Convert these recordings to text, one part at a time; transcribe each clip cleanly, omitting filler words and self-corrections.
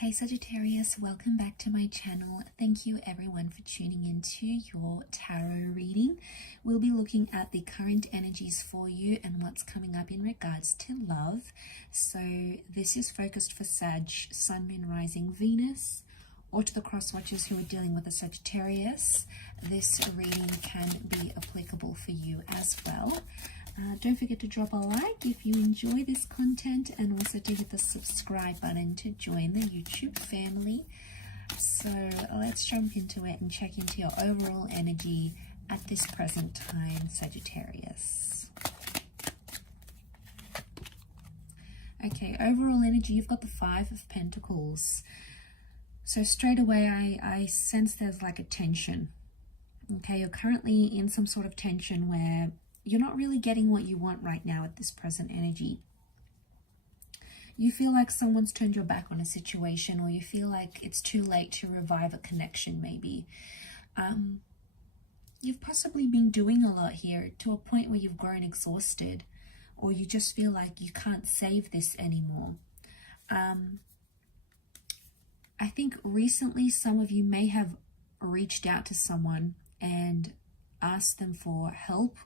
Hey Sagittarius, welcome back to my channel. Thank you everyone for tuning into your tarot reading. We'll be looking at the current energies for you and what's coming up in regards to love. So this is focused for Sag, Sun, Moon, Rising, Venus, or to the cross watchers who are dealing with a Sagittarius. This reading can be applicable for you as well. Don't forget to drop a like if you enjoy this content, and also to hit the subscribe button to join the YouTube family. So let's jump into it and check into your overall energy at this present time, Sagittarius. Okay, overall energy, you've got the Five of Pentacles. So straight away I sense there's like a tension. Okay, you're currently in some sort of tension where you're not really getting what you want right now at this present energy. You feel like someone's turned your back on a situation, or you feel like it's too late to revive a connection maybe. You've possibly been doing a lot here to a point where you've grown exhausted, or you just feel like you can't save this anymore. I think recently some of you may have reached out to someone and asked them for help,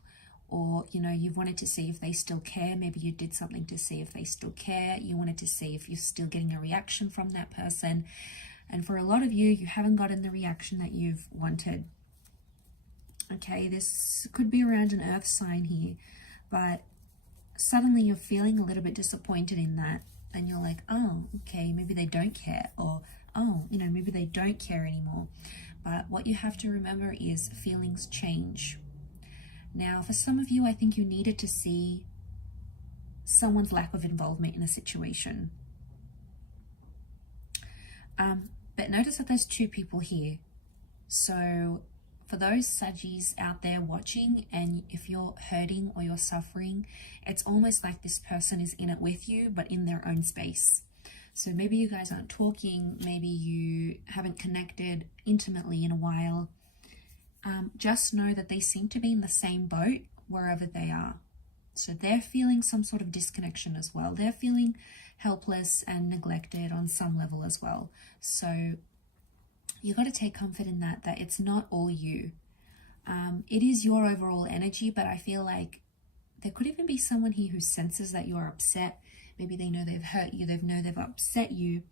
or you've wanted to see if they still care. Maybe you did something to see if they still care. You wanted to see if you're still getting a reaction from that person, and for a lot of you, you haven't gotten the reaction that you've wanted. Okay, this could be around an earth sign here, but suddenly you're feeling a little bit disappointed in that, and you're like, oh, okay, maybe they don't care, or oh, maybe they don't care anymore. But what you have to remember is feelings change. Now, for some of you, I think you needed to see someone's lack of involvement in a situation. But notice that there's two people here. So for those Saggies out there watching, and if you're hurting or you're suffering, it's almost like this person is in it with you, but in their own space. So maybe you guys aren't talking, maybe you haven't connected intimately in a while. Just know that they seem to be in the same boat wherever they are. So they're feeling some sort of disconnection as well. They're feeling helpless and neglected on some level as well. So you got to take comfort in that it's not all you. It is your overall energy, but I feel like there could even be someone here who senses that you're upset. Maybe they know they've hurt you, they know they've upset you,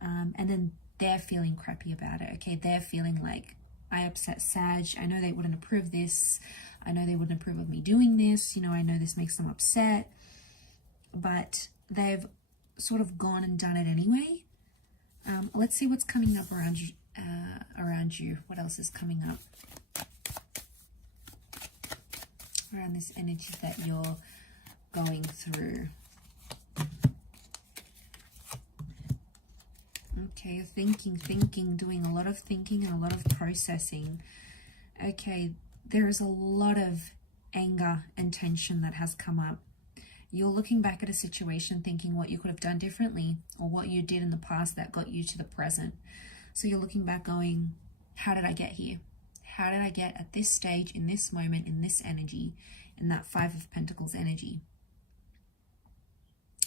and then they're feeling crappy about it. Okay, they're feeling like, I upset Sag, I know they wouldn't approve of this, I know they wouldn't approve of me doing this, I know this makes them upset, but they've sort of gone and done it anyway. Let's see what's coming up around you. What else is coming up around this energy that you're going through? Okay, you're thinking, doing a lot of thinking and a lot of processing. Okay, there is a lot of anger and tension that has come up. You're looking back at a situation thinking what you could have done differently, or what you did in the past that got you to the present. So you're looking back going, how did I get here? How did I get at this stage, in this moment, in this energy, in that Five of Pentacles energy?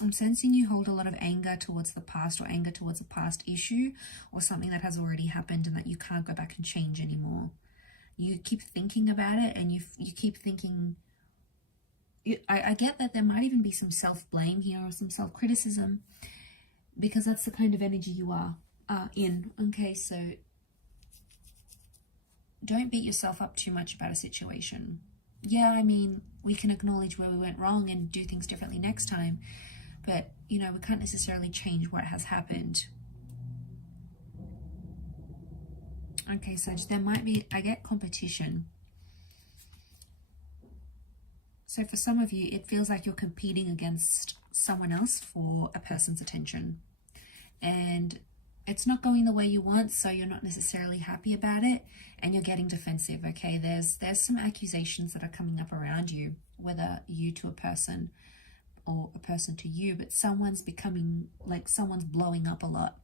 I'm sensing you hold a lot of anger towards the past, or anger towards a past issue, or something that has already happened and that you can't go back and change anymore. You keep thinking about it, and you keep thinking, I get that there might even be some self-blame here, or some self-criticism, because that's the kind of energy you are in. Okay, so don't beat yourself up too much about a situation. Yeah, I mean, we can acknowledge where we went wrong and do things differently next time, but we can't necessarily change what has happened. Okay, so there might be, I get competition. So for some of you, it feels like you're competing against someone else for a person's attention, and it's not going the way you want, so you're not necessarily happy about it, and you're getting defensive. Okay, there's some accusations that are coming up around you, whether you to a person or a person to you, but someone's becoming like, someone's blowing up a lot.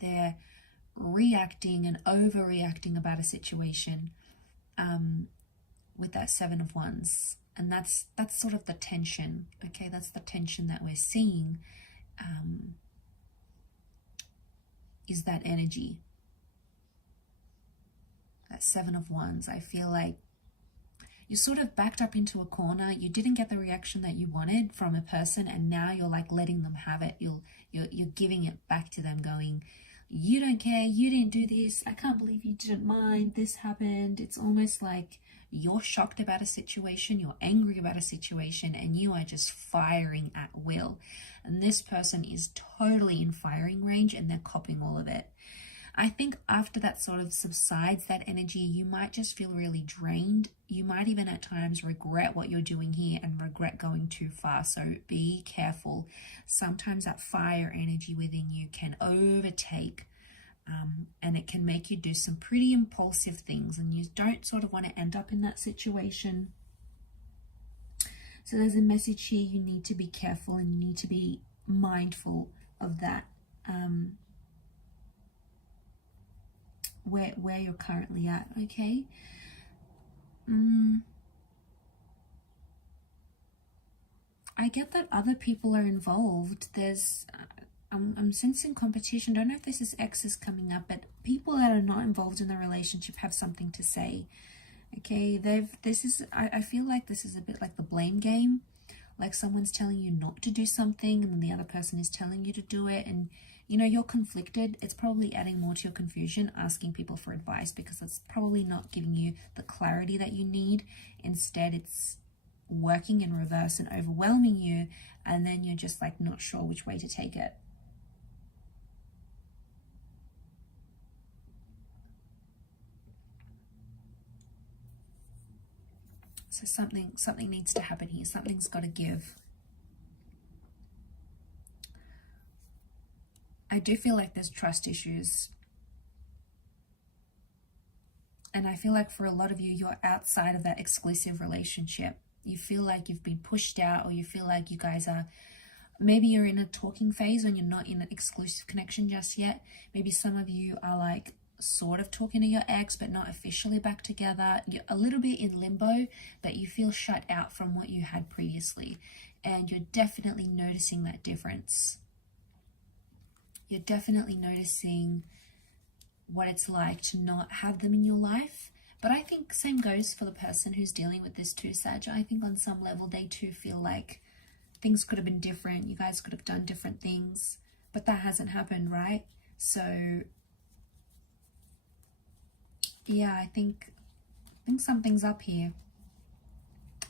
They're reacting and overreacting about a situation with that Seven of Wands, and that's sort of the tension. Okay, that's the tension that we're seeing. is that energy. That Seven of Wands. I feel like you sort of backed up into a corner. You didn't get the reaction that you wanted from a person, and now you're like letting them have it. You're giving it back to them, going, you don't care, you didn't do this, I can't believe you didn't mind, this happened. It's almost like you're shocked about a situation, you're angry about a situation, and you are just firing at will. And this person is totally in firing range, and they're copying all of it. I think after that sort of subsides, that energy, you might just feel really drained. You might even at times regret what you're doing here and regret going too far. So be careful. Sometimes that fire energy within you can overtake, and it can make you do some pretty impulsive things, and you don't sort of want to end up in that situation. So there's a message here. You need to be careful, and you need to be mindful of that. Where you're currently at, okay? I get that other people are involved. There's I'm sensing competition. Don't know if this is exes coming up, but people that are not involved in the relationship have something to say. Okay, I feel like this is a bit like the blame game. Like someone's telling you not to do something, and then the other person is telling you to do it, and you know, you're conflicted. It's probably adding more to your confusion, asking people for advice, because it's probably not giving you the clarity that you need. Instead, it's working in reverse and overwhelming you, and then you're just like not sure which way to take it. So something needs to happen here. Something's got to give. I do feel like there's trust issues. And I feel like for a lot of you, you're outside of that exclusive relationship. You feel like you've been pushed out, or you feel like you guys are, maybe you're in a talking phase when you're not in an exclusive connection just yet. Maybe some of you are like sort of talking to your ex, but not officially back together. You're a little bit in limbo, but you feel shut out from what you had previously. And you're definitely noticing that difference. You're definitely noticing what it's like to not have them in your life. But I think same goes for the person who's dealing with this too, Sag. I think on some level they too feel like things could have been different. You guys could have done different things, but that hasn't happened, right? So yeah, I think something's up here.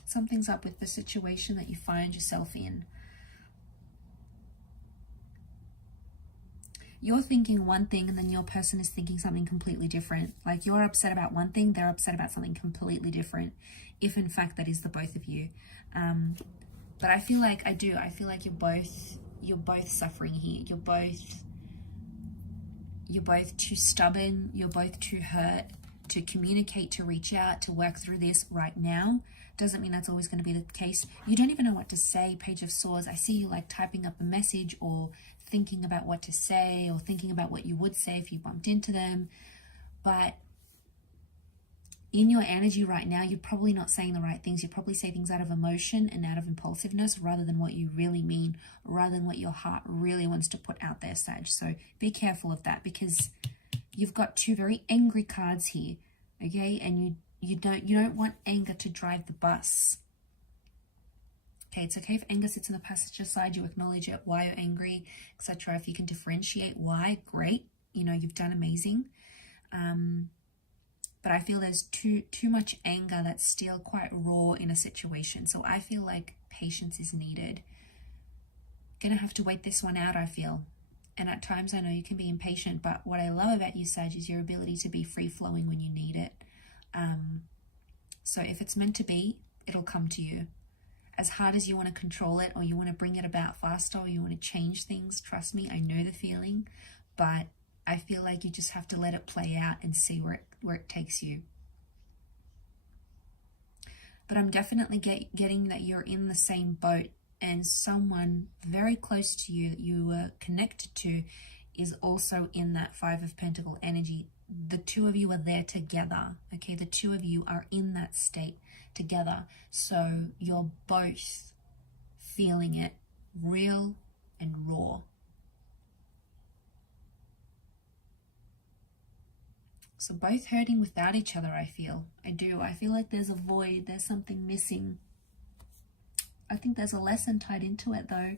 Something's up with the situation that you find yourself in. You're thinking one thing, and then your person is thinking something completely different. Like you're upset about one thing, they're upset about something completely different, if in fact that is the both of you. But I feel like you're both suffering here. You're both too stubborn, you're both too hurt to communicate, to reach out, to work through this right now. Doesn't mean that's always going to be the case. You don't even know what to say. Page of Swords. I see you like typing up a message, or thinking about what to say, or thinking about what you would say if you bumped into them. But in your energy right now, you're probably not saying the right things. You probably say things out of emotion and out of impulsiveness, rather than what you really mean, rather than what your heart really wants to put out there, Sag. So be careful of that, because you've got two very angry cards here, okay? And you don't want anger to drive the bus. Okay, it's okay if anger sits in the passenger side. You acknowledge it, why you're angry, etc. If you can differentiate why, great. You know, you've done amazing. But I feel there's too much anger that's still quite raw in a situation. So I feel like patience is needed. Gonna have to wait this one out, I feel. And at times I know you can be impatient, but what I love about you, Sag, is your ability to be free-flowing when you need it. So if it's meant to be, it'll come to you. As hard as you want to control it, or you want to bring it about faster, or you want to change things, trust me, I know the feeling, but I feel like you just have to let it play out and see where it takes you. But I'm definitely getting that you're in the same boat, and someone very close to you that you were connected to is also in that Five of Pentacle energy. The two of you are there together, okay? The two of you are in that state together. So you're both feeling it, real and raw. So both hurting without each other, I feel. I do. I feel like there's a void. There's something missing. I think there's a lesson tied into it, though.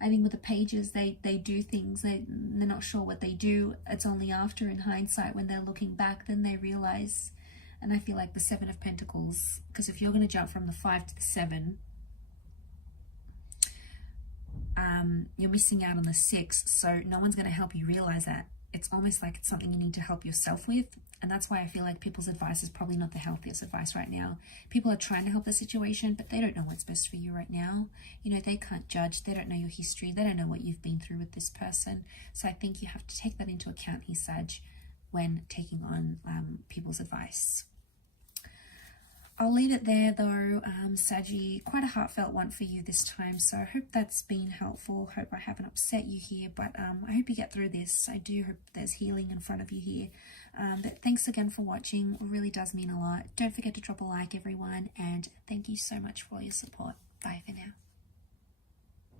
I think with the pages, they do things. They're not sure what they do. It's only after, in hindsight, when they're looking back, then they realize. And I feel like the Seven of Pentacles, because if you're going to jump from the 5 to the 7, you're missing out on the 6. So no one's going to help you realize that. It's almost like it's something you need to help yourself with. And that's why I feel like people's advice is probably not the healthiest advice right now. People are trying to help the situation, but they don't know what's best for you right now. You know, they can't judge. They don't know your history. They don't know what you've been through with this person. So I think you have to take that into account here, Sag, when taking on people's advice. I'll leave it there though, Saggy. Quite a heartfelt one for you this time, so I hope that's been helpful. Hope I haven't upset you here, but I hope you get through this. I do hope there's healing in front of you here. But thanks again for watching. It really does mean a lot. Don't forget to drop a like, everyone, and thank you so much for all your support. Bye for now.